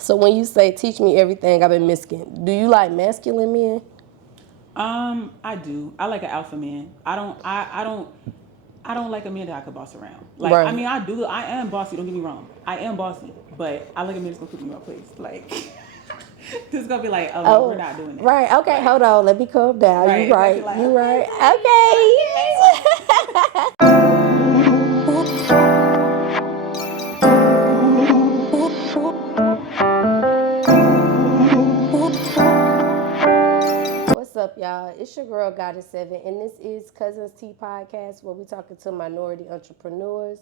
So when you say teach me everything, I've been missing. Do you like masculine men? I do. I like an alpha man. I don't like a man that I could boss around. Like, I Right. mean, I do. I am bossy. Don't get me wrong. I am bossy, but I like a man that's gonna put me in my place. Like, this is gonna be like, oh no, we're Oh, not doing that. right. Okay, Like, hold on. Let me calm down. You right? Exactly. right. Like, You okay, right. buddy. Okay. What's up, y'all? It's your girl Goddess7, and this is Cuzn Tea Podcast, where we talking to minority entrepreneurs.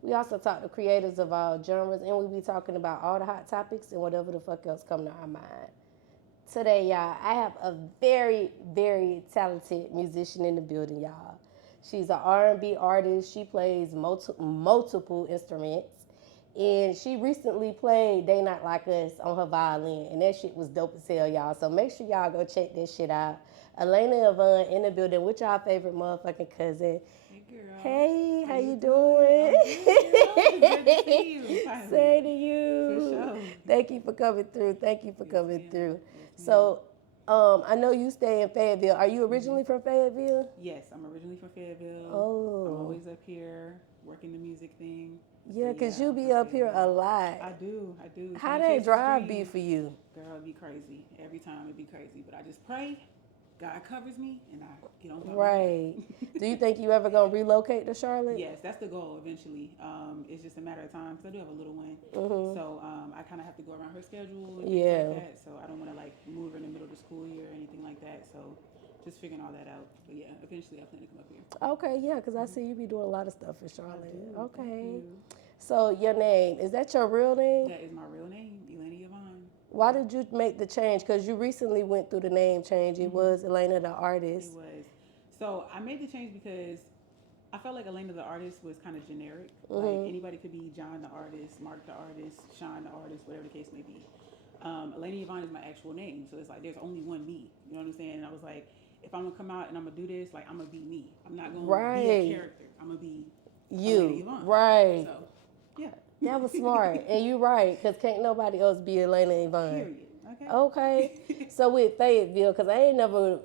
We also talk to creators of all genres, and we be talking about all the hot topics and whatever the fuck else come to our mind. Today, y'all, I have a very, very talented musician in the building, y'all. She's an R&B artist. She plays multiple instruments. And she recently played They Not Like Us on her violin. And that shit was dope as hell, y'all. So make sure y'all go check that shit out. Elaina, Yvonne in the building with y'all favorite motherfucking cousin. Hey, girl. Hey, how you doing? doing? I'm good, girl. Good to see you. Finally. Say to For you. sure. Thank you for coming through. Thank you for Yes, coming ma'am. through. Yes, ma'am. So, I know you stay in Fayetteville. Are you originally from Fayetteville? Yes, I'm originally from Fayetteville. I'm Oh, always up here working the music thing. So yeah, yeah, because you I'm be from up here a Fayetteville. lot. I do, I do. How Trying to that chase this drive be dream. for you? Girl, it'd be crazy. Every time it'd be crazy. But I just pray, God covers me, and I get on about my Right. Do you day. think you ever gonna relocate to Charlotte? Yes, that's the goal eventually. It's just a matter of time because I do have a little one. So I kind of have to go around her schedule and things like Yeah. that. So I don't want to like move her in the middle of the school year or anything like that. So just figuring all that out. But yeah, eventually I plan to come up here. Okay, yeah, because I see you be doing a lot of stuff in I Charlotte. do. Thank Okay. you. So your name, is that your real name? That is my real name, Elaina Yvonne. Why did you make the change? Because you recently went through the name change. It was Elaina the It artist. was. So I made the change because I felt like Elaina the artist was kind of generic. Like Mm-hmm. anybody could be John the artist, Mark the artist, Sean the artist, whatever the case may be. Elaina Yvonne is my actual name, so it's like there's only one me. You know what I'm saying? And I was like, if I'm gonna come out and I'm gonna do this, like I'm gonna be me. I'm not gonna be a Right. character. I'm gonna be Elaina You. Yvonne. Right. So, yeah. That was smart. And you right, because can't nobody else be Elaina Yvonne. Period. Okay. Okay. So with Fayetteville, because I ain't never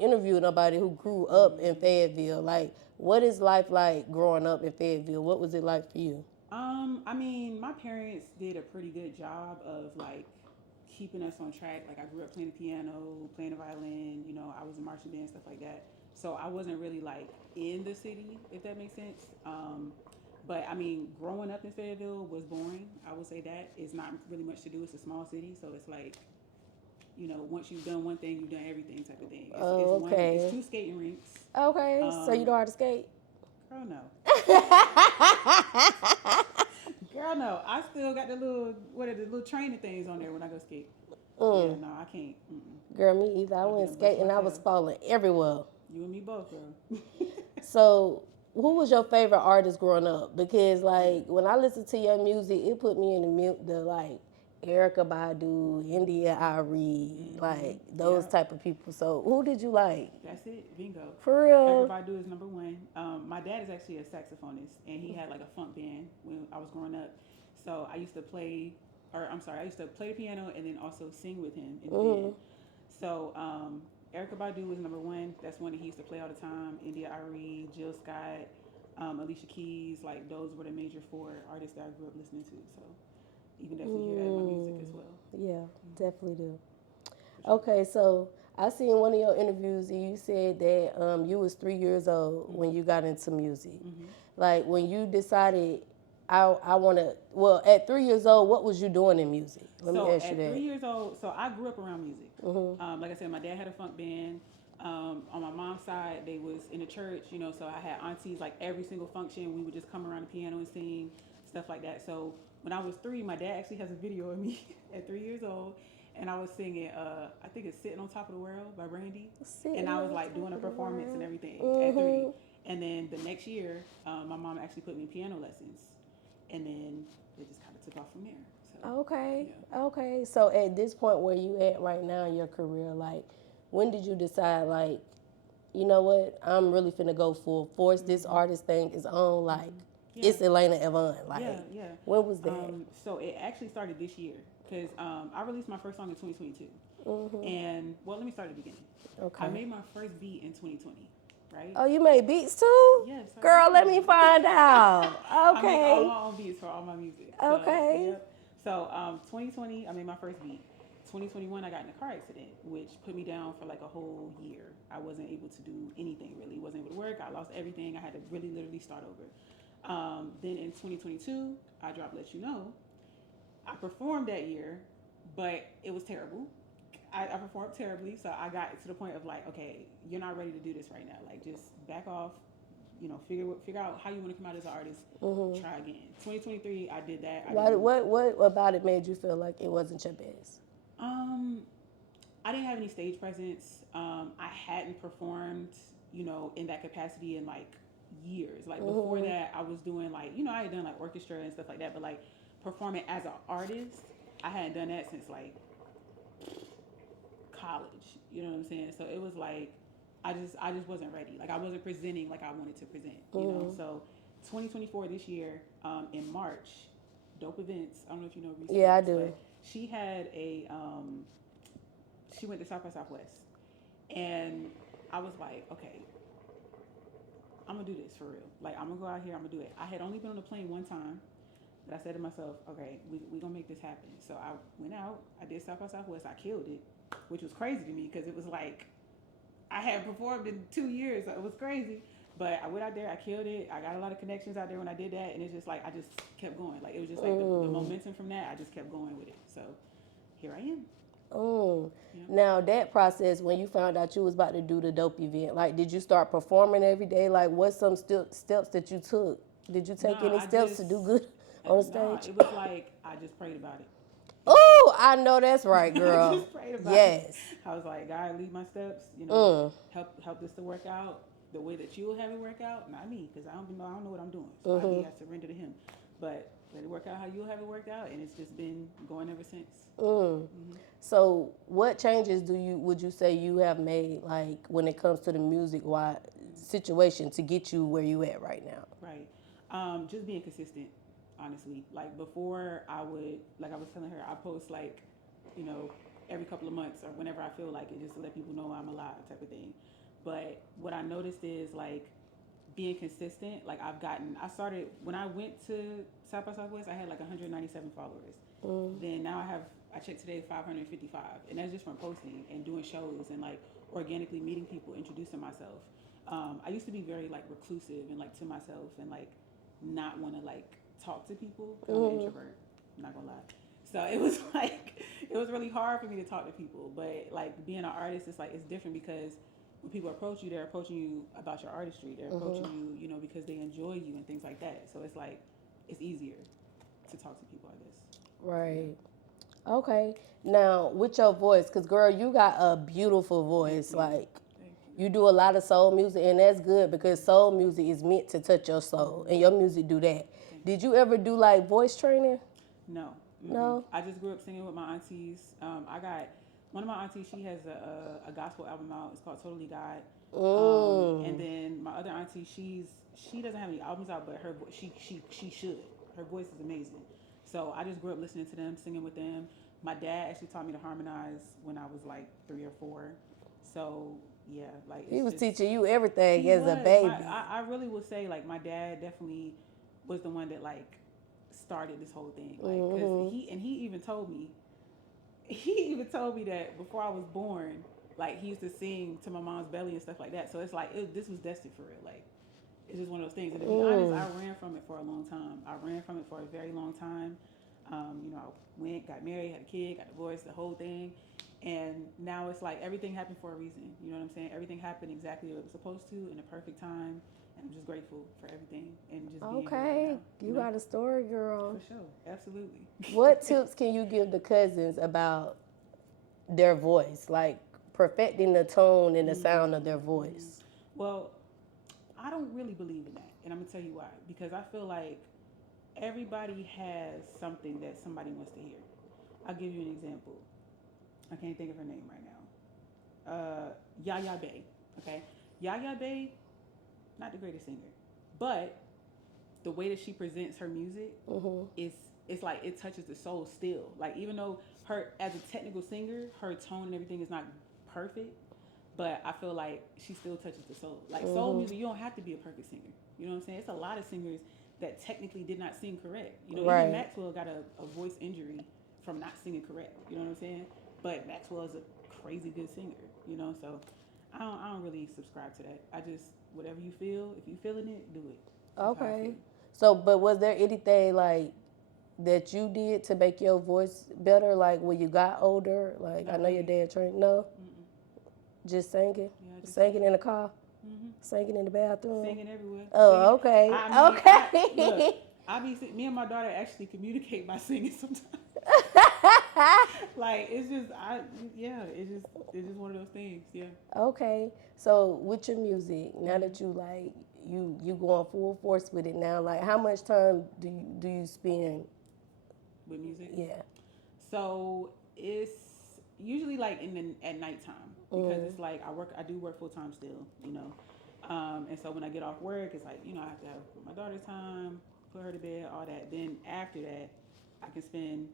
interviewed nobody who grew up in Fayetteville. Like, what is life like growing up in Fayetteville? What was it like for you? I mean, my parents did a pretty good job of like keeping us on track. Like I grew up playing the piano, playing the violin, you know, I was in marching band, stuff like that. So I wasn't really like in the city, if that makes sense. But I mean, growing up in Fayetteville was boring. I would say that it's not really much to do. It's a small city, so it's like, you know, once you've done one thing, you've done everything type of thing. It's Oh, one, it's okay. two skating rinks. Okay. So you Um, know how to skate? Girl, no. Girl, no. I still got the little what are the little training things on there when I go skate. Yeah, Mm. no, I can't. Mm-mm. Girl, me either. I I'll be went done bust skating. my I was tail. falling everywhere. You and me both, girl. So, who was your favorite artist growing up? Because Mm. like when I listen to your music, it put me in the like Erica Badu, India Ari, like those Yeah, type of people. So, who did you like? that's it. Bingo. For Erica real? Badu is number one. My dad is actually a saxophonist, and he had like a funk band when I was growing up. So I used to play, or I'm sorry, I used to play the piano and then also sing with him in the band. So Erica Badu was number one. That's one that he used to play all the time. India Ari, Jill Scott, Alicia Keys, like those were the major four artists that I grew up listening to. So you can definitely hear that in my music as well. Yeah, definitely do. For sure. Okay, so I seen one of your interviews and you said that you was 3 years old when you got into music. Like when you decided I want to. Well, at 3 years old, what was you doing in music? Let me So ask you at three that. years old, so I grew up around music. Like I said, my dad had a funk band. On my mom's side, they was in the church, you know. So I had aunties like every single function. We would just come around the piano and sing stuff like that. So when I was three, my dad actually has a video of me at 3 years old, and I was singing. I think it's "Sitting on Top of the World" by Brandy, and Sitting I was on like top doing a of the performance and world. everything at three. Mm-hmm. And then the next year, my mom actually put me in piano lessons, and then it just kind of took off from there. So Okay. yeah. Okay. So at this point where you at right now in your career, like, when did you decide, like, you know what, I'm really finna go full force. This artist thing is on. Like, Yeah. it's Elaina Yvonne. Yeah, Like, yeah. when was that? So it actually started this year. because I released my first song in 2022. Mm-hmm. And, well, let me start at the beginning. Okay. I made my first beat in 2020, right? Oh, you made beats too? Yes. Girl, let me find out. I make all Okay. my own beats for all my music. Okay. So, yep. So 2020, I made my first beat. 2021, I got in a car accident, which put me down for like a whole year. I wasn't able to do anything really. Wasn't able to work. I lost everything. I had to really literally start over. Then in 2022, I dropped Let You Know. I performed that year, but it was terrible. I performed terribly, so I got to the point of like, okay, you're not ready to do this right now. Like, just back off. You know, figure out how you want to come out as an artist. Mm-hmm. Try again. 2023, I did that. What about it made you feel like it wasn't your best? I didn't have any stage presence. I hadn't performed, you know, in that capacity in like years. Like before that, I was doing like, you know, I had done like orchestra and stuff like that, but like performing as an artist, I hadn't done that since like college. You know what I'm saying? So it was like I just wasn't ready. Like I wasn't presenting like I wanted to present. You know. So 2024 this year, in March, Dope Events. I don't know if you know Reese. Yeah, I do. But she had a she went to South by Southwest, and I was like, okay, I'm gonna do this for real. Like I'm gonna go out here, I'm gonna do it. I had only been on a plane one time, but I said to myself, okay, we gonna make this happen. So I went out, I did South by Southwest, I killed it, which was crazy to me because it was like I hadn't performed in 2 years, so it was crazy. But I went out there, I killed it. I got a lot of connections out there when I did that, and it's just like I just kept going. Like it was just like the momentum from that. I just kept going with it. So here I am. Yeah. Now that process, when you found out you was about to do the dope event, like did you start performing every day? Like what's some steps that you took? Did you take any steps to do good on the stage? It was like I just prayed about it. Oh, I know that's right, girl. I just prayed about it. I was like, God, lead my steps. You know, help this to work out the way that you will have it work out. Not me, because I don't know what I'm doing. So I surrender to Him. But let it work out how you'll have it worked out, and it's just been going ever since. So, what changes would you say you have made, like when it comes to the music situation to get you where you at right now? Right, just being consistent. Honestly, like before, I would, like I was telling her, I post like, you know, every couple of months or whenever I feel like it, just to let people know I'm alive, type of thing. But what I noticed is like being consistent. Like I started when I went to South by Southwest, I had like 197 followers. Then now I checked today, 555, and that's just from posting and doing shows and like organically meeting people, introducing myself. I used to be very like reclusive and like to myself and like not want to like talk to people. I'm an introvert, I'm not gonna lie. So it was like it was really hard for me to talk to people. But like being an artist, it's like it's different because when people approach you, they're approaching you about your artistry. They're approaching you, you know, because they enjoy you and things like that. So it's like it's easier to talk to people, I guess. Right. Okay. Now with your voice, cause girl, you got a beautiful voice. Like you do a lot of soul music, and that's good because soul music is meant to touch your soul, and your music do that. Did you ever do like voice training? No. No. I just grew up singing with my aunties. I got one of my aunties. She has a gospel album out. It's called Totally God. And then my other auntie, she doesn't have any albums out, but her she should. Her voice is amazing. So I just grew up listening to them, singing with them. My dad actually taught me to harmonize when I was like 3 or 4. So yeah, like he was teaching you everything as a baby. I really would say like my dad definitely was the one that like started this whole thing. Like cause he even told me that before I was born, like he used to sing to my mom's belly and stuff like that. So it's like this was destined for real. Like it's just one of those things. And to be honest, I ran from it for a long time. I ran from it for a very long time. You know, I went, got married, had a kid, got divorced, the whole thing. And now it's like everything happened for a reason. You know what I'm saying? Everything happened exactly what it was supposed to in the perfect time. And I'm just grateful for everything and just being here right now, you got a story, girl. For sure, absolutely. What tips can you give the cousins about their voice, like perfecting the tone and the sound of their voice? Well, I don't really believe in that, and I'm gonna tell you why. Because I feel like everybody has something that somebody wants to hear. I'll give you an example. I can't think of her name right now. Yaya Bay. Okay, Yaya Bay, not the greatest singer, but the way that she presents her music is it's like it touches the soul still. Like even though her as a technical singer, her tone and everything is not perfect, but I feel like she still touches the soul. Like soul music, you don't have to be a perfect singer. You know what I'm saying? It's a lot of singers that technically did not sing correct. You know, even Maxwell got a voice injury from not singing correct. You know what I'm saying? But Maxwell is a crazy good singer. You know, so I don't really subscribe to that. I just whatever you feel, if you feeling it, do it. That's how I Okay. feel. So, but was there anything like that you did to make your voice better, like when you got older? Like Not I know your really. dad trained. No, Mm-mm. just singing, Yeah, just singing in the car, mm-hmm. singing in the bathroom. Singing everywhere. Oh, Singing. okay, I mean, okay. look. Me and my daughter actually communicate by singing sometimes. Like it's just, it's just one of those things. Yeah. Okay, so with your music, now that you like you going full force with it now, like how much time do you spend? With music. Yeah. So it's usually like at nighttime because it's like I do work full time still, you know. And so when I get off work, it's like, you know, I have to have my daughter's time, put her to bed, all that. Then after that, I can spend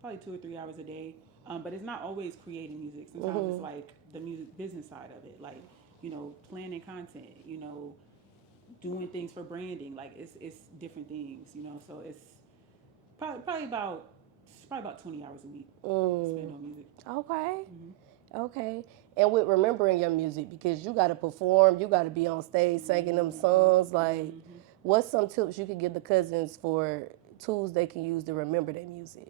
probably 2 or 3 hours a day. But it's not always creating music. Sometimes it's like the music business side of it, like, you know, planning content, you know, doing things for branding. Like it's different things, you know. So it's probably about 20 hours a week spent on music. Okay. Mm-hmm. Okay. And with remembering your music, because you got to perform, you got to be on stage singing them songs. Like, what's some tips you could give the cousins for tools they can use to remember their music?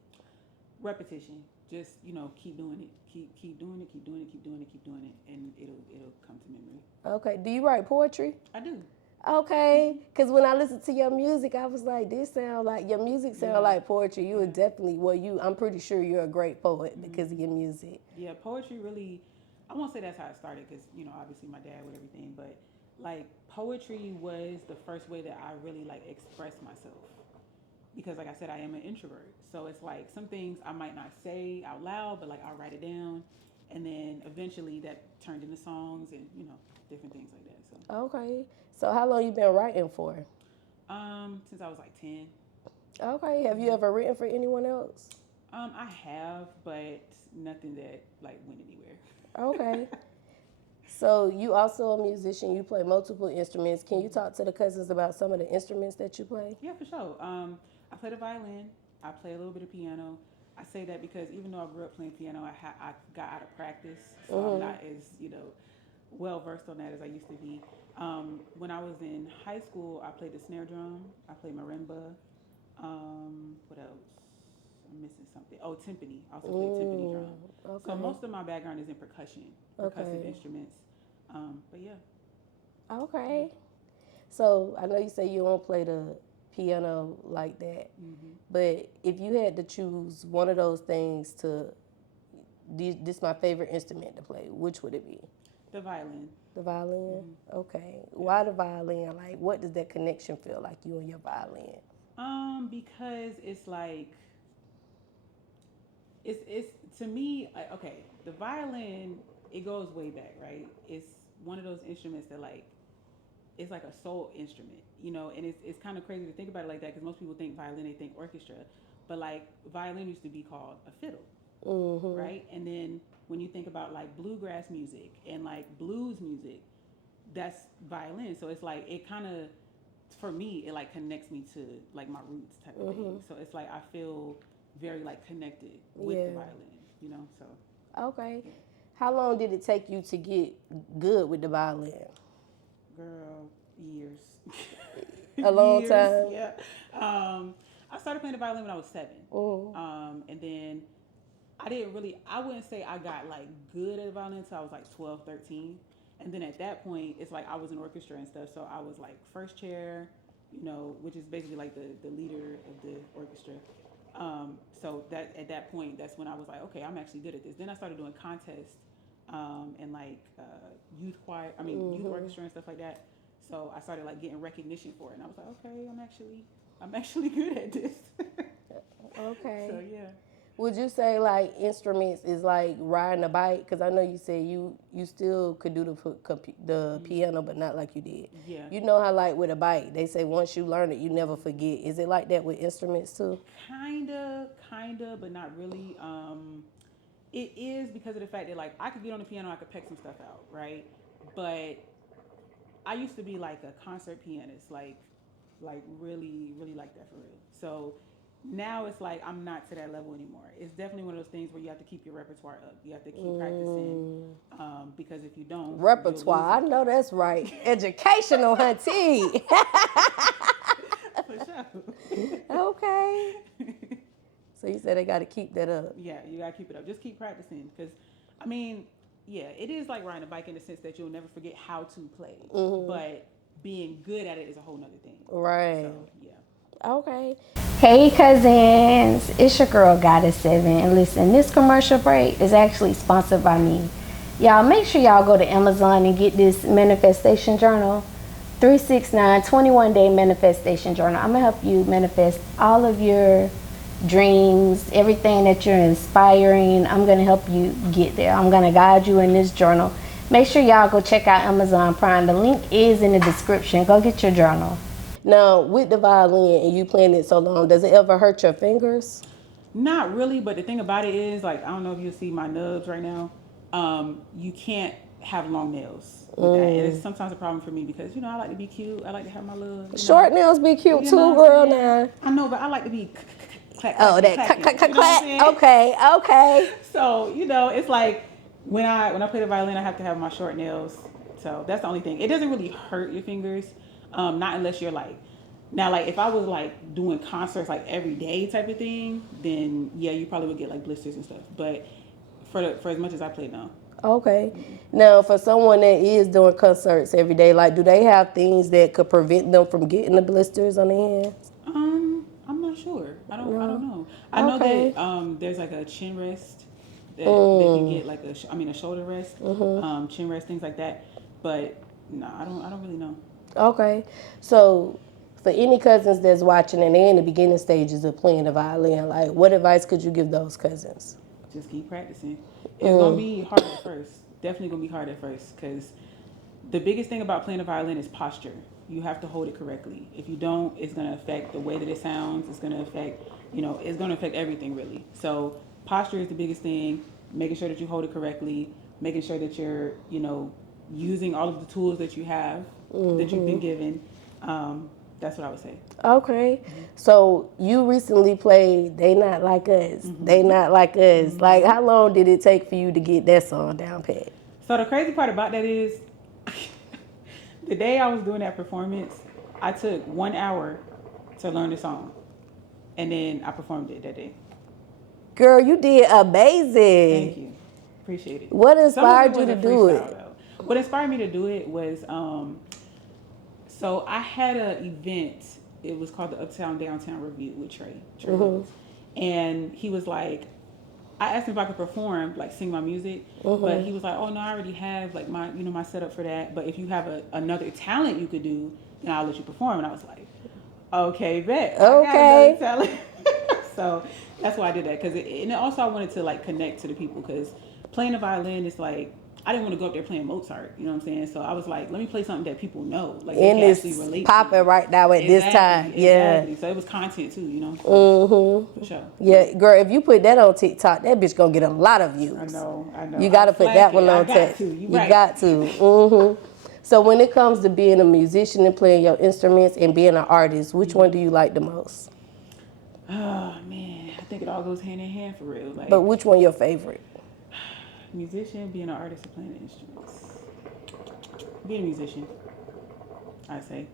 Repetition. Just, you know, keep doing it. Keep doing it. Keep doing it. Keep doing it. Keep doing it, and it'll come to memory. Okay. Do you write poetry? I do. Okay, because when I listened to your music, I was like, this sound like, your music sound like poetry. You would definitely, I'm pretty sure you're a great poet because of your music. Yeah, poetry really, I won't say that's how it started because, you know, obviously my dad with everything, but like poetry was the first way that I really like expressed myself. Because like I said, I am an introvert. So it's like some things I might not say out loud, but like I'll write it down. And then eventually that turned into songs and, you know, different things like that. So Okay, so how long you been writing for? since I was like 10. Okay, have you ever written for anyone else? I have, but nothing that like went anywhere. Okay. So you also a musician, you play multiple instruments. Can you talk to the cousins about some of the instruments that you play? Yeah, for sure. I play the violin. I play a little bit of piano. I say that because even though I grew up playing piano, I got out of practice, so I'm not as, you know, well versed on that as I used to be. When I was in high school, I played the snare drum. I played marimba. What else? I'm missing something. Oh, timpani. I also play timpani drum. Okay. So most of my background is in percussive instruments. But yeah. Okay. So I know you say you don't play the piano like that, but if you had to choose one of those things to, this my favorite instrument to play, which would it be? The violin. The violin? Okay. Why the violin? Like, what does that connection feel like, you and your violin? Because it's like, it's to me, like, okay, the violin, it goes way back, right? It's one of those instruments that like, it's like a soul instrument, you know, and it's kind of crazy to think about it like that because most people think violin, they think orchestra, but like violin used to be called a fiddle, right? And then when you think about like bluegrass music and like blues music, that's violin. So it's like, it kind of, for me, it like connects me to like my roots type of thing. So it's like I feel very like connected with the violin, you know. So okay, how long did it take you to get good with the violin? girl, years. A long time. Yeah. I started playing the violin when I was 7. And then I wouldn't say I got like good at the violin until I was like 12, 13. And then at that point, it's like I was in orchestra and stuff. So I was like first chair, you know, which is basically like the leader of the orchestra. So that at that point, that's when I was like, okay, I'm actually good at this. Then I started doing contests and like youth choir, youth orchestra and stuff like that. So I started like getting recognition for it, and I was like, okay, I'm actually good at this. Okay. So yeah. Would you say like instruments is like riding a bike? Because I know you said you still could do the piano, but not like you did. Yeah. You know how like with a bike, they say once you learn it, you never forget. Is it like that with instruments too? Kinda, but not really. It is because of the fact that like I could get on the piano, I could peck some stuff out, right? But I used to be like a concert pianist, like really, really like that for real. So now it's like I'm not to that level anymore. It's definitely one of those things where you have to keep your repertoire up. You have to keep practicing, because if you don't, Repertoire, I know that's right. Educational, hunty. For sure. Okay. So you said they got to keep that up. Yeah, you gotta keep it up. Just keep practicing, because, I mean, yeah, it is like riding a bike in the sense that you'll never forget how to play, but being good at it is a whole nother thing. Right. So, yeah. Okay. Hey cousins, it's your girl Goddess7, and listen, this commercial break is actually sponsored by me. Y'all make sure y'all go to Amazon and get this manifestation journal, 369 21-day manifestation journal. I'm gonna help you manifest all of your dreams, everything that you're inspiring. I'm gonna help you get there. I'm gonna guide you in this journal. Make sure y'all go check out Amazon Prime. The link is in the description. Go get your journal. Now, with the violin and you playing it so long, does it ever hurt your fingers? Not really, but the thing about it is, like, I don't know if you'll see my nubs right now. You can't have long nails with that. And it's sometimes a problem for me because, I like to be cute. I like to have my little... Short nails be cute too, girl, now. I know, but I like to be... clack, Okay. So, it's like when I play the violin, I have to have my short nails. So that's the only thing. It doesn't really hurt your fingers, not unless you're like... Now, like, if I was, like, doing concerts, like, every day type of thing, then, yeah, you probably would get, like, blisters and stuff. But for as much as I play, no. Okay. Now, for someone that is doing concerts every day, like, do they have things that could prevent them from getting the blisters on their hands? I'm not sure. I don't know. I know that there's, like, a chin rest that you get, like, a shoulder rest, chin rest, things like that. But, no, I don't really know. Okay. So... for any cousins that's watching and they're in the beginning stages of playing the violin, like what advice could you give those cousins? Just keep practicing. It's going to be hard at first. Definitely going to be hard at first because the biggest thing about playing the violin is posture. You have to hold it correctly. If you don't, it's going to affect the way that it sounds. It's going to affect, it's going to affect everything really. So posture is the biggest thing, making sure that you hold it correctly, making sure that you're, using all of the tools that you have, that you've been given. That's what I would say. Okay. So you recently played They Not Like Us. They Not Like Us. Like, how long did it take for you to get that song down pat? So the crazy part about that is the day I was doing that performance, I took 1 hour to learn the song. And then I performed it that day. Girl, you did amazing. Thank you. Appreciate it. What inspired you to do it? Though. What inspired me to do it was... So I had an event. It was called the Uptown Downtown Review with Trey Rhodes. And he was like, I asked him if I could perform, like sing my music, but he was like, oh no, I already have like my, my setup for that. But if you have another talent you could do, then I'll let you perform. And I was like, okay, bet. Okay. I got another talent. So that's why I did that. And also I wanted to like connect to the people because playing the violin is like, I didn't want to go up there playing Mozart, you know what I'm saying? So I was like, let me play something that people know. Like, they can actually relate to. Popping right now at this time. Yeah. Exactly. So it was content too, For sure. Yeah, girl, if you put that on TikTok, that bitch gonna get a lot of views. I know. You gotta put that one on TikTok. You got to. So when it comes to being a musician and playing your instruments and being an artist, which one do you like the most? Oh, man. I think it all goes hand in hand for real. Like, but which one your favorite? Musician, being an artist, and playing the instruments. Being a musician, I say.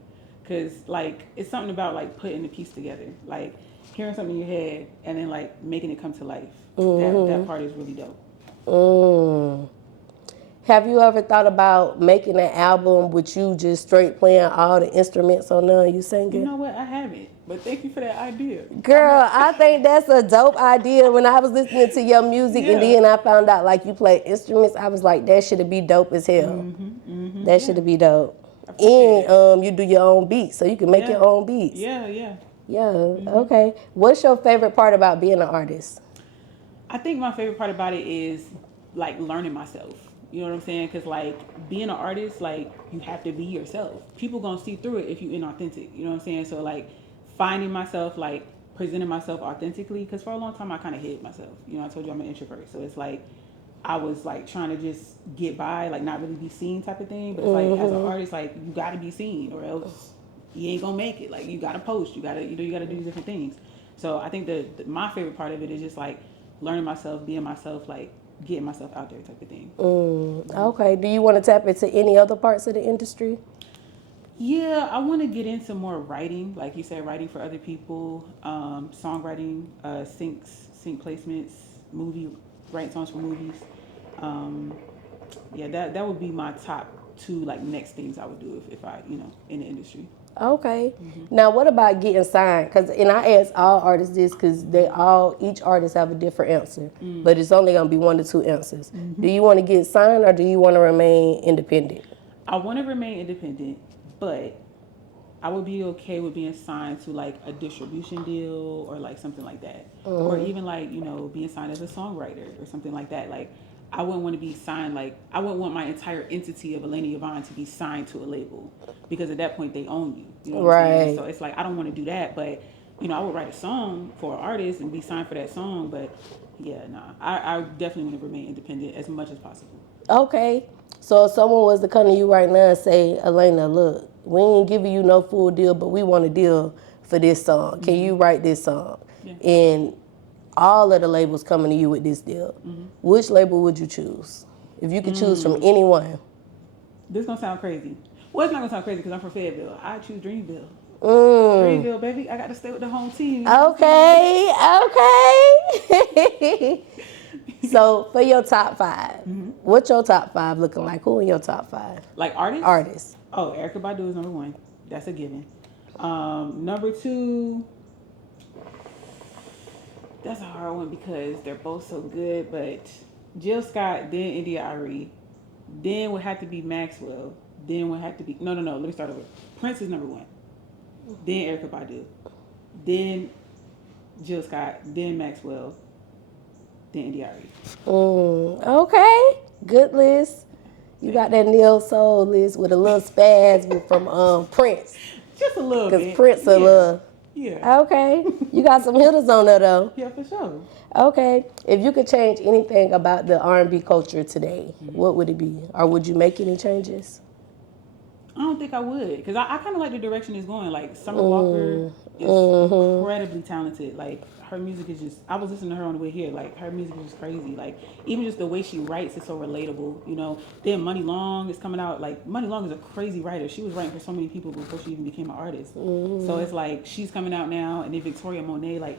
Because, like, it's something about, like, putting the piece together. Like, hearing something in your head and then, like, making it come to life. That part is really dope. Have you ever thought about making an album with you just straight playing all the instruments on none you singing? You know what? I haven't. But thank you for that idea. Girl, I think that's a dope idea. When I was listening to your music and then I found out like you play instruments, I was like, that should be dope as hell. That should be dope. And you do your own beats, so you can make your own beats. Yeah. Okay. What's your favorite part about being an artist? I think my favorite part about it is like learning myself. You know what I'm saying? Because like being an artist, like you have to be yourself. People gonna see through it if you inauthentic. You know what I'm saying? So like finding myself, like presenting myself authentically. Because for a long time I kind of hid myself. You know, I told you I'm an introvert, so it's like I was like trying to just get by, like not really be seen type of thing. But it's like as an artist, like you gotta be seen or else you ain't gonna make it. Like you gotta post, you gotta you gotta do different things. So I think my favorite part of it is just like learning myself, being myself, like getting myself out there type of thing. Okay. Do you want to tap into any other parts of the industry? Yeah, I want to get into more writing, like you said, writing for other people, songwriting, sync placements, writing songs for movies. Yeah, that would be my top two like next things I would do if I in the industry. Okay. Now, what about getting signed? And I ask all artists this because each artist have a different answer, but it's only gonna be 1 to 2 answers. Do you want to get signed or do you want to remain independent? I want to remain independent, but I would be okay with being signed to like a distribution deal or like something like that, or even like being signed as a songwriter or something like that. Like I wouldn't want to be signed. Like I wouldn't want my entire entity of Elaina Yvonne to be signed to a label because at that point they own you. You know what I'm saying? So it's like I don't want to do that, but I would write a song for an artist and be signed for that song. But yeah, nah, I definitely want to remain independent as much as possible. Okay. So if someone was to come to you right now and say, Elaina, look, we ain't giving you no full deal, but we want a deal for this song. Can you write this song? Yeah. And all of the labels coming to you with this deal. Which label would you choose? If you could choose from anyone. This is going to sound crazy. Well, it's not going to sound crazy because I'm from Fayetteville. I choose Dreamville. Dreamville, baby. I got to stay with the home team. Okay. So for your top 5, what's your top 5 looking like? Who in your top 5? Like artists? Artists. Oh, Erykah Badu is number 1. That's a given. Number 2, that's a hard one because they're both so good, but Jill Scott, then India Arie, then would have to be Maxwell, then would have to be, no, let me start over. Prince is number 1, then Erykah Badu, then Jill Scott, then Maxwell, then India Arie. Okay, good list. You got that neo soul list with a little spaz from Prince. Just a little bit. Because Prince a little. Yeah. Okay, you got some hitters on there though. Yeah, for sure. Okay, if you could change anything about the R&B culture today, what would it be? Or would you make any changes? I don't think I would, because I kind of like the direction it's going. Like Summer Walker is incredibly talented. Like her music is just, I was listening to her on the way here. Like her music is just crazy. Like even just the way she writes is so relatable. Then Money Long is coming out. Like Money Long is a crazy writer. She was writing for so many people before she even became an artist. So it's like she's coming out now, and then Victoria Monet, like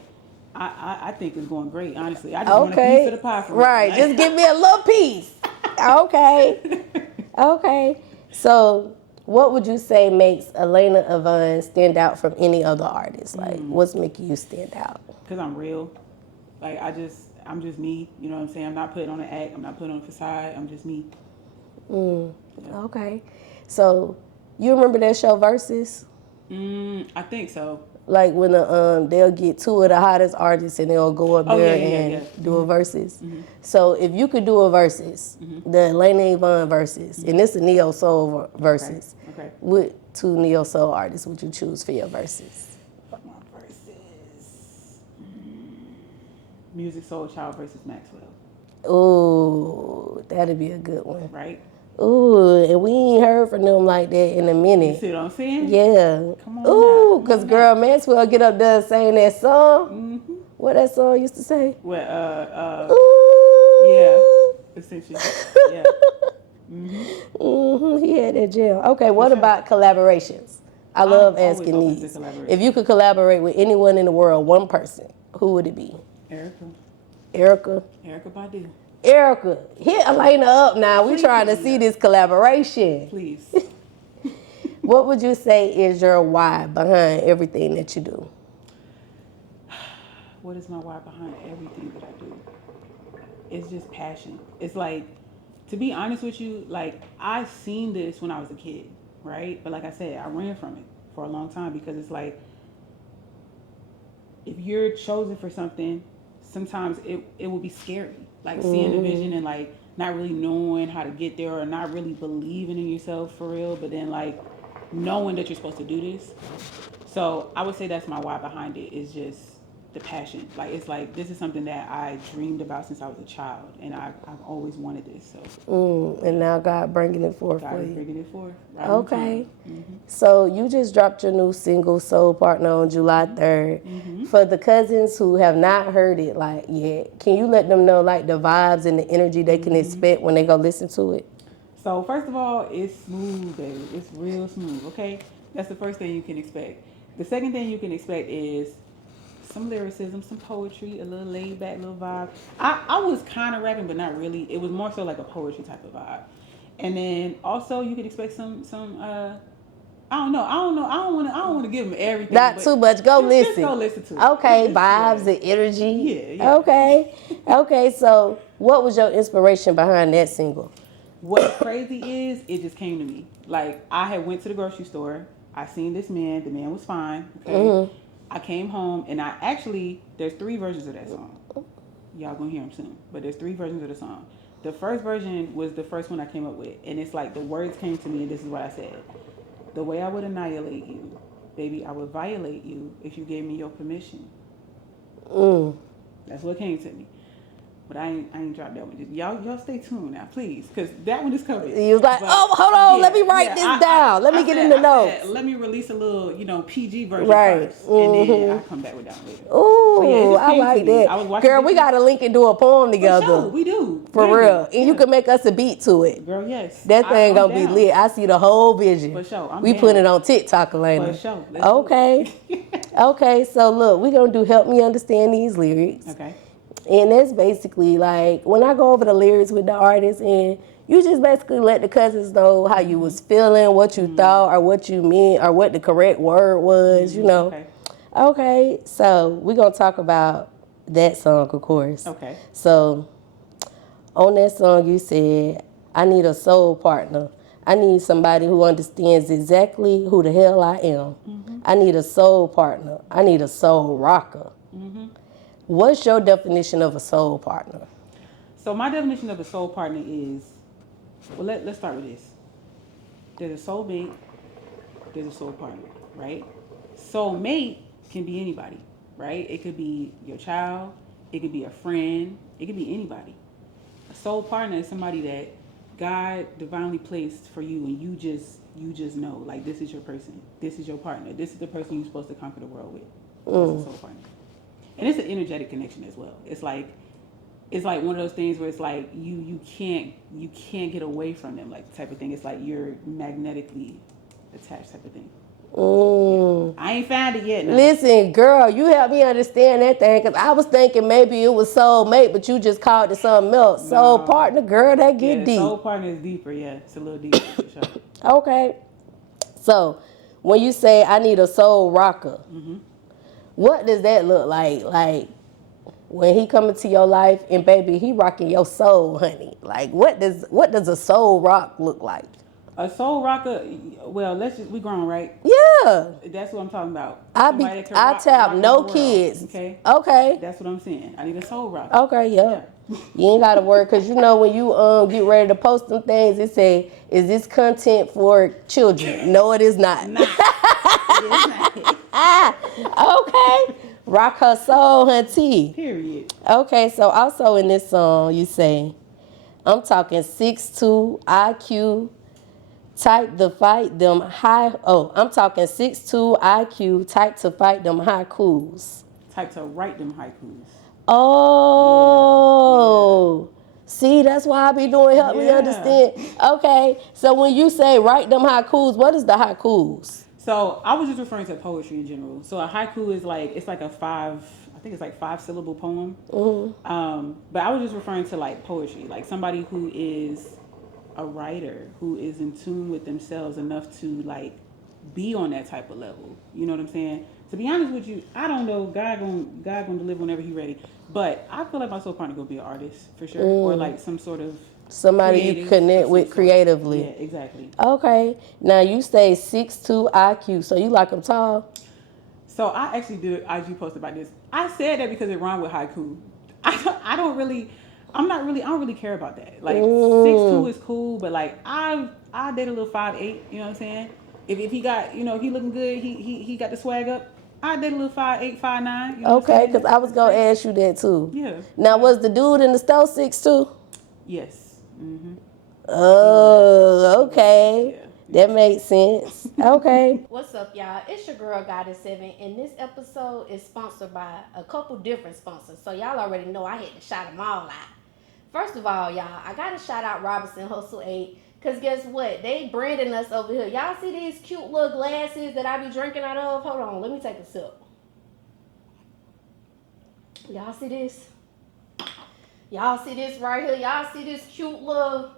I think is going great. Honestly, I just want a piece of the pie from right. Her. Just give me a little piece. Okay. So what would you say makes Elaina Yvonne stand out from any other artist? Like, what's making you stand out? Because I'm real. Like, I'm just me. You know what I'm saying? I'm not putting on an act. I'm not putting on a facade. I'm just me. Yeah. Okay. So, you remember that show Versus? I think so. Like when they'll get 2 of the hottest artists and they'll go up there and do a Versus. So if you could do a Versus, the Elaina Yvonne Versus, and it's a neo soul Versus, okay. What 2 neo soul artists would you choose for your Versus? My Versus, Music Soul Child versus Maxwell. Ooh, that'd be a good one. Right. Ooh, and we ain't heard from them like that in a minute. You see what I'm saying? Yeah. Come on. Ooh, because girl, Maxwell get up there saying that song. What that song used to say? What? Ooh. Yeah. Essentially. Yeah. He had that jam. Okay, what about collaborations? I love asking these. If you could collaborate with anyone in the world, one person, who would it be? Erykah Badu. Erykah, hit Elaina up now. We're trying to see this collaboration. Please. What would you say is your why behind everything that you do? What is my why behind everything that I do? It's just passion. It's like, to be honest with you, like I seen this when I was a kid, right? But like I said, I ran from it for a long time because it's like, if you're chosen for something, sometimes it will be scary, like seeing the vision and like not really knowing how to get there or not really believing in yourself for real, but then like knowing that you're supposed to do this. So I would say that's my why behind it, is just the passion. Like, it's like, this is something that I dreamed about since I was a child, and I've always wanted this. So And now God bringing it forth God for is you. bringing it forth. Right. Okay. So you just dropped your new single, Soul Partner, on July 3rd. For the cousins who have not heard it like yet, can you let them know like the vibes and the energy they can expect when they go listen to it? So first of all, it's smooth, baby. It's real smooth, okay? That's the first thing you can expect. The second thing you can expect is some lyricism, some poetry, a little laid back little vibe. I was kind of rapping, but not really. It was more so like a poetry type of vibe. And then also you can expect some I don't want to give them everything. Not too much. Go listen. Just go listen to it. Okay, vibes and energy. Yeah. Okay. Okay, so what was your inspiration behind that single? What's crazy is it just came to me. Like, I had went to the grocery store. I seen this man. The man was fine. Okay. I came home and there's 3 versions of that song. Y'all gonna hear them soon. But there's 3 versions of the song. The first version was the first one I came up with. And it's like the words came to me and this is what I said. The way I would annihilate you, baby, I would violate you if you gave me your permission. That's what came to me. But I ain't dropped that one. Y'all stay tuned now, please, because that one is coming. You was like, hold on, let me write this down. Let me get in the notes. Let me release a little, PG version first, and then I'll come back with that one later. Ooh, I like that. Girl, we got to link and do a poem together. For sure, we do. For real. And you can make us a beat to it. Girl, yes. That thing going to be lit. I see the whole vision. For sure. We put it on TikTok, Elaina. For sure. Okay. Okay, so look, we're going to do Help Me Understand These Lyrics. Okay. And that's basically like when I go over the lyrics with the artist, and you just basically let the cousins know how you was feeling, what you thought, or what you meant, or what the correct word was, Okay, so we're going to talk about that song, of course. Okay. So on that song, you said, I need a soul partner. I need somebody who understands exactly who the hell I am. I need a soul partner. I need a soul rocker. What's your definition of a soul partner? So my definition of a soul partner is, well, let's start with this. There's a soulmate, there's a soul partner, right? Soulmate can be anybody, right? It could be your child, it could be a friend, it could be anybody. A soul partner is somebody that God divinely placed for you, and you just know, like, this is your person, this is your partner, this is the person you're supposed to conquer the world with. That's a soul partner. And it's an energetic connection as well. It's like one of those things where it's like you can't get away from them, like, type of thing. It's like you're magnetically attached, type of thing. Yeah. I ain't found it yet. No. Listen, girl, you helped me understand that thing, because I was thinking maybe it was soulmate, but you just called it something else. No. Soul partner, girl, that get deep. Soul partner is deeper, yeah. It's a little deeper for sure. Okay. So when you say I need a soul rocker, what does that look like? Like, when he come into your life and baby, he rocking your soul, honey. Like, what does a soul rock look like? A soul rocker, well, we grown, right? Yeah. That's what I'm talking about. I tap no kids. Okay. Okay. That's what I'm saying. I need a soul rocker. Okay, yeah. You ain't gotta worry, cause when you get ready to post them things, it say, is this content for children? No, it is not. It is not. Okay. Rock her soul, hunty. Period. Okay, so also in this song, you say, I'm talking 6'2" IQ, type to fight them high. Oh, I'm talking 6'2" IQ, type to fight them haikus. Type to write them haikus. Oh. Yeah. See, that's why I be doing Help Me Understand. Okay, so when you say write them haikus, what is the haikus? So I was just referring to poetry in general. So a haiku is it's like a 5-syllable poem. But I was just referring to like poetry, like somebody who is a writer, who is in tune with themselves enough to like be on that type of level. You know what I'm saying? To be honest with you, I don't know. God gonna deliver whenever He ready. But I feel like my soul partner gonna be an artist for sure, or like some sort of somebody you connect with creatively. Yeah, exactly. Okay. Now you say 6'2" IQ, so you like them tall? So I actually did an IG post about this. I said that because it rhymed with haiku. I don't really. I don't really care about that. Like 6'2" is cool, but like I date a little 5'8". You know what I'm saying? If he got, if he looking good, he got the swag up. I date a little 5'8", 5'9". You know what I'm Okay, saying? because I was That's gonna great. ask you that too. Yeah. Now, Yeah. was the dude in the store 6'2"? Yes. Mm-hmm. He was. Oh, He was. okay. Yeah. That Yeah. makes sense. Okay. What's up, y'all? It's your girl, Goddess7, and this episode is sponsored by a couple different sponsors. So y'all already know I had to shout them all out. First of all, y'all, I gotta shout out Robinson Hustle 8. Cause guess what? They branding us over here. Y'all see these cute little glasses that I be drinking out of? Hold on, let me take a sip. Y'all see this? Y'all see this right here? Y'all see this cute little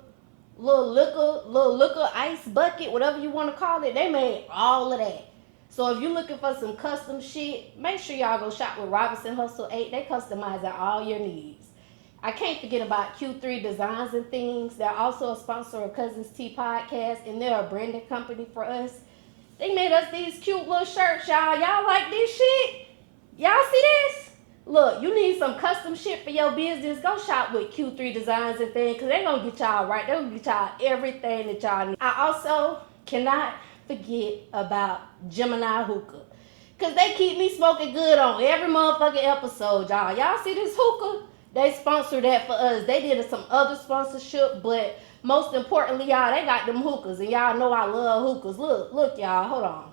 liquor ice bucket, whatever you want to call it? They made all of that. So if you're looking for some custom shit, make sure y'all go shop with Robinson Hustle 8. They customizing all your needs. I can't forget about Q3 Designs and Things. They're also a sponsor of Cuzn podcast, and they're a branding company for us. They made us these cute little shirts, y'all. Y'all like this shit? Y'all see this? Look, you need some custom shit for your business. Go shop with Q3 Designs and Things, because they're going to get y'all right. They're going to get y'all everything that y'all need. I also cannot forget about Geminiih Hookah, because they keep me smoking good on every motherfucking episode, y'all. Y'all see this hookah? They sponsored that for us. They did some other sponsorship, but most importantly, y'all, they got them hookahs, and y'all know I love hookahs. Look, y'all, hold on.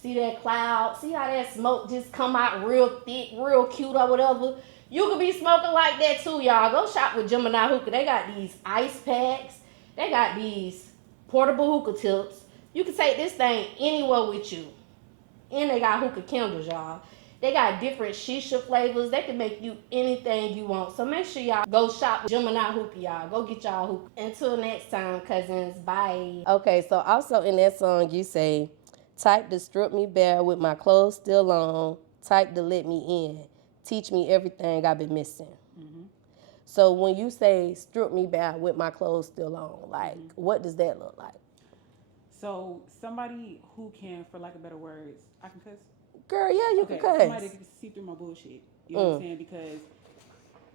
See that cloud? See how that smoke just come out real thick, real cute or whatever? You could be smoking like that too, y'all. Go shop with Geminiih Hookah. They got these ice packs. They got these portable hookah tips. You can take this thing anywhere with you. And they got hookah candles, y'all. They got different shisha flavors. They can make you anything you want. So make sure y'all go shop with Geminiih Hookah, y'all. Go get y'all hookah. Until next time, cousins. Bye. Okay, so also in that song, you say, type to strip me bare with my clothes still on. Type to let me in. Teach me everything I've been missing. Mm-hmm. So when you say strip me bare with my clothes still on, like, what does that look like? So somebody who can, for lack of better words, I can cuss. Girl, yeah, you can cuss. Somebody that can see through my bullshit. You know what I'm saying? Because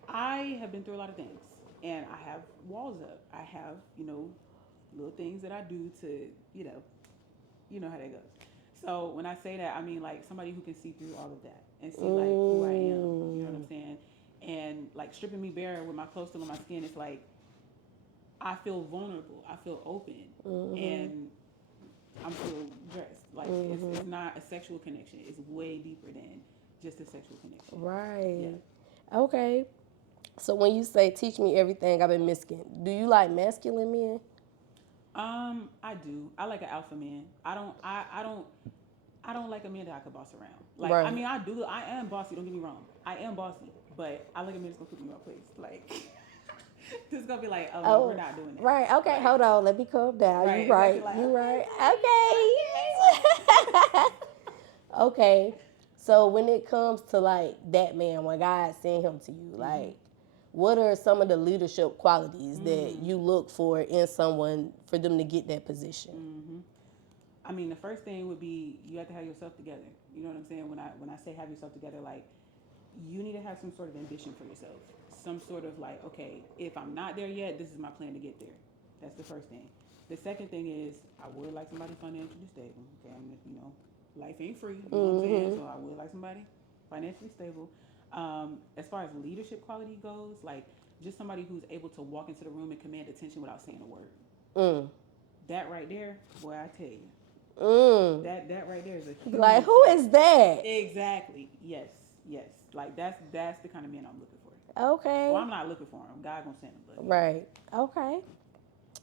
I have been through a lot of things, and I have walls up. I have, little things that I do to, you know how that goes. So when I say that, I mean like somebody who can see through all of that and see like who I am. You know what I'm saying? And like stripping me bare with my clothes still on my skin, it's like I feel vulnerable. I feel open, and I'm still dressed. Like it's not a sexual connection. It's way deeper than just a sexual connection. Right. Yeah. Okay. So when you say teach me everything I've been missing, do you like masculine men? I do. I like an alpha man. I don't like a man that I could boss around. Like Right. I mean I do. I am bossy, don't get me wrong. I am bossy, but I like a man that's gonna put me in my place. Like this is gonna be like, oh no, we're not doing that. Right. Okay. Like, hold on. Let me calm down. Right, You right. exactly, You right. Okay. Okay. So when it comes to like that man, when God sent him to you, like, what are some of the leadership qualities that you look for in someone for them to get that position? I mean, the first thing would be you have to have yourself together. You know what I'm saying? When I say have yourself together, like you need to have some sort of ambition for yourself. Some sort of like, okay, if I'm not there yet, this is my plan to get there. That's the first thing. The second thing is I would like somebody financially stable. Okay, I mean, life ain't free. You know what I'm saying? So I would like somebody financially stable. As far as leadership quality goes, like just somebody who's able to walk into the room and command attention without saying a word. That right there, boy, I tell you. That right there is a huge like, who is that? Exactly. Yes. Like that's the kind of man I'm looking for. Okay. Well, I'm not looking for him. God gonna send him. But, right. Okay.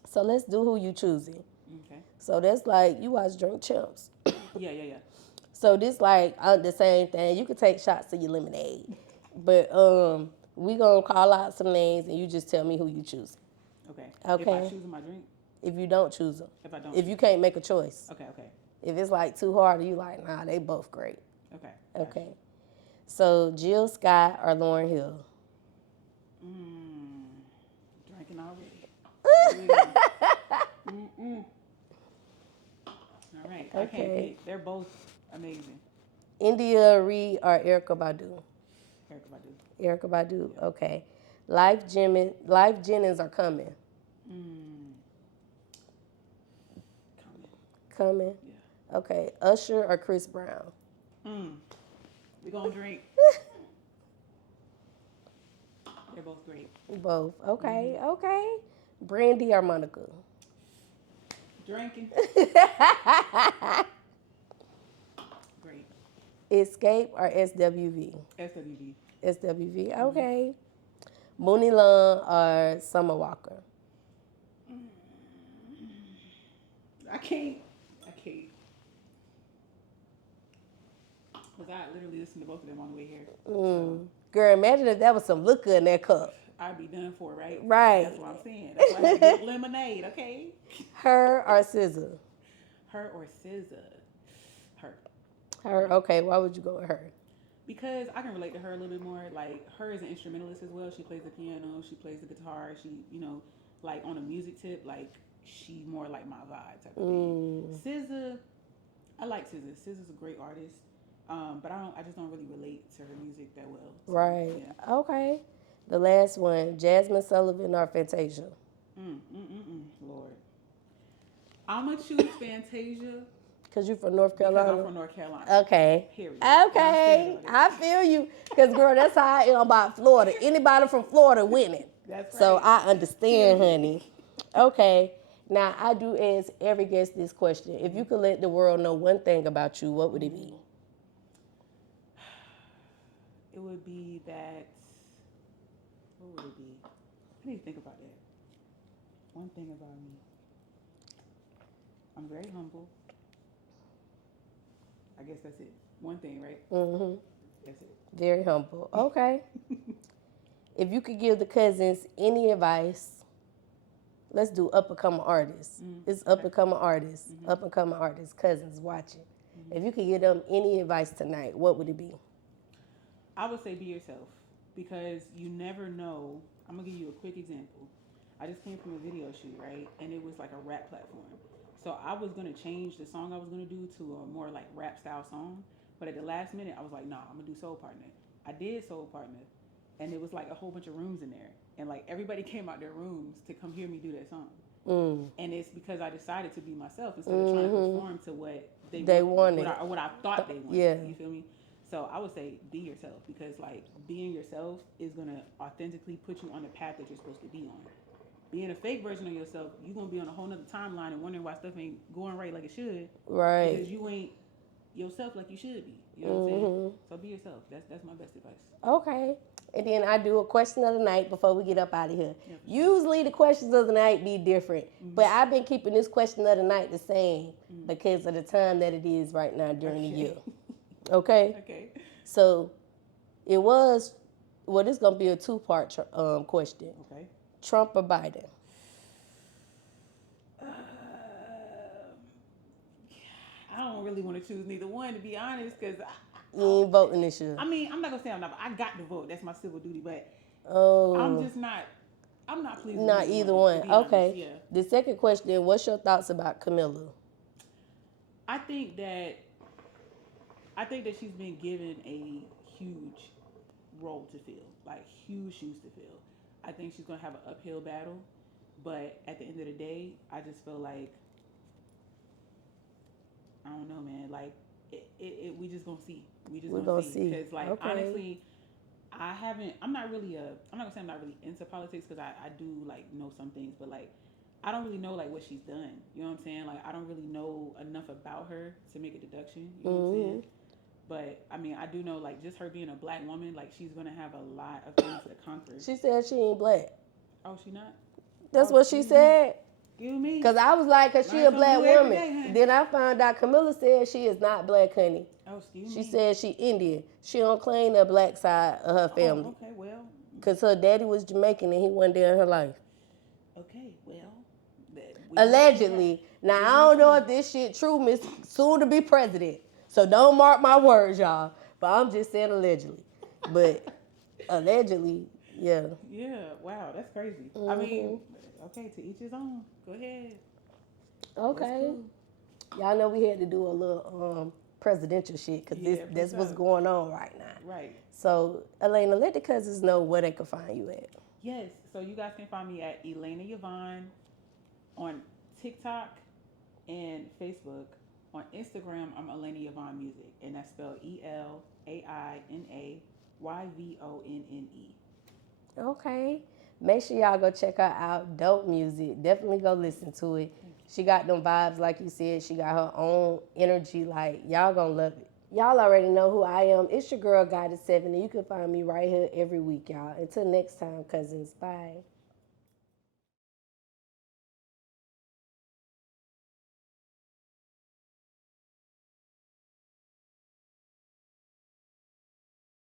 So let's do who you choosing. Okay. So that's like you watch Drink Champs. Yeah. So this like the same thing. You could take shots to your lemonade, but we gonna call out some names and you just tell me who you choose. Okay. Okay. If I choose my drink. If you don't choose them. If I don't. If you can't make a choice. Okay. If it's like too hard, you like, nah, they both great. Okay. Okay. So Jill Scott or Lauryn Hill? Drinking already. All right. Okay. I can't pick. They're both Amazing. India Reed or Erykah Badu? Erykah Badu. Erykah Badu, Yeah. okay. Life Jennings are coming. Coming? Yeah. Okay. Usher or Chris Brown? We gonna drink. They're both great. Both. Okay, okay. Brandy or Monica? Drinking. Great. Escape or SWV? SWV. SWV, okay. Mooney Long or Summer Walker? I can't. Because I literally listened to both of them on the way here. So Girl, imagine if that was some liquor in that cup. I'd be done for, right? Right. That's what I'm saying. That's why I had to get lemonade, okay? Her or SZA? Her or SZA? Her. Her, okay. Why would you go with her? Because I can relate to her a little bit more. Like, her is an instrumentalist as well. She plays the piano. She plays the guitar. She, like, on a music tip, like, she more like my vibe type of thing. SZA, I like SZA. SZA's a great artist. But I just don't really relate to her music that well. So, Right. Yeah. Okay. The last one, Jasmine Sullivan or Fantasia? Lord. I'm going to choose Fantasia. Because you're from North Carolina? Because I'm from North Carolina. Okay. Period. Okay. I feel you. Because, girl, that's how I am about Florida. Anybody from Florida winning. That's right. So I understand, honey. Okay. Now, I do ask every guest this question. If you could let the world know one thing about you, what would it be? It would be that. What would it be? I need to think about that. One thing about me. I'm very humble. I guess that's it. One thing, right? Mm-hmm. That's it. Very humble. Okay. If you could give the Cuzns any advice, let's do up-and-coming artists. It's up-and-coming artists. Up-and-coming artists, Cuzns watching. If you could give them any advice tonight, what would it be? I would say be yourself, because you never know. I'm going to give you a quick example. I just came from a video shoot, right? And it was like a rap platform. So I was going to change the song I was going to do to a more like rap style song. But at the last minute, I was like, nah, I'm going to do Soul Partner. I did Soul Partner. And it was like a whole bunch of rooms in there. And like everybody came out their rooms to come hear me do that song. And it's because I decided to be myself instead of trying to conform to what they wanted. What I thought they wanted. Yeah. You feel me? So I would say be yourself, because like being yourself is going to authentically put you on the path that you're supposed to be on. Being a fake version of yourself, you're going to be on a whole nother timeline and wondering why stuff ain't going right like it should. Right. Because you ain't yourself like you should be. You know what I'm saying? So be yourself. That's my best advice. Okay. And then I do a question of the night before we get up out of here. Yeah, Usually the questions of the night be different. But I've been keeping this question of the night the same because of the time that it is right now during the year. Okay? Okay. So it was, well, this is going to be a two-part question. Okay. Trump or Biden? I don't really want to choose neither one, to be honest, because You ain't voting this year. I mean, I'm not going to say I'm not, I got to vote. That's my civil duty, but Oh. I'm not pleased with Not either one. to be Okay. honest. Yeah. The second question, what's your thoughts about Camilla? I think that she's been given a huge role to fill, like huge shoes to fill. I think she's gonna have an uphill battle, but at the end of the day, I just feel like I don't know, man. Like we just gonna see. We're gonna see. Because like honestly, I'm not gonna say I'm not really into politics, because I do like know some things, but like I don't really know like what she's done. You know what I'm saying? Like I don't really know enough about her to make a deduction. You know what I'm saying? But I mean, I do know like just her being a black woman, like she's gonna have a lot of things to conquer. She said she ain't black. Oh, she not? That's what she said. You me? Because I was like, because she a black woman. Day, then I found out Camilla said she is not black, honey. Oh, excuse me. She me. said she Indian. She don't claim the black side of her family. Oh, okay, well. Because her daddy was Jamaican and he wasn't there in her life. Okay, well. Allegedly. Now, I don't know if this shit true, Miss soon to be president. So don't mark my words, y'all. But I'm just saying allegedly. But allegedly, yeah. Yeah, wow, that's crazy. I mean, okay, to each his own. Go ahead. Okay. Cool. Y'all know we had to do a little presidential shit because Yeah, for that's what's sure. going on right now. Right. So, Elaina, let the cousins know where they can find you at. Yes. So you guys can find me at Elaina Yvonne on TikTok and Facebook. On Instagram, I'm Elaina Yvonne Music, and that's spelled ELAINAYVONNE. Okay. Make sure y'all go check her out. Dope music. Definitely go listen to it. She got them vibes, like you said. She got her own energy. Like, y'all gonna love it. Y'all already know who I am. It's your girl, Goddess 7, and you can find me right here every week, y'all. Until next time, cousins. Bye.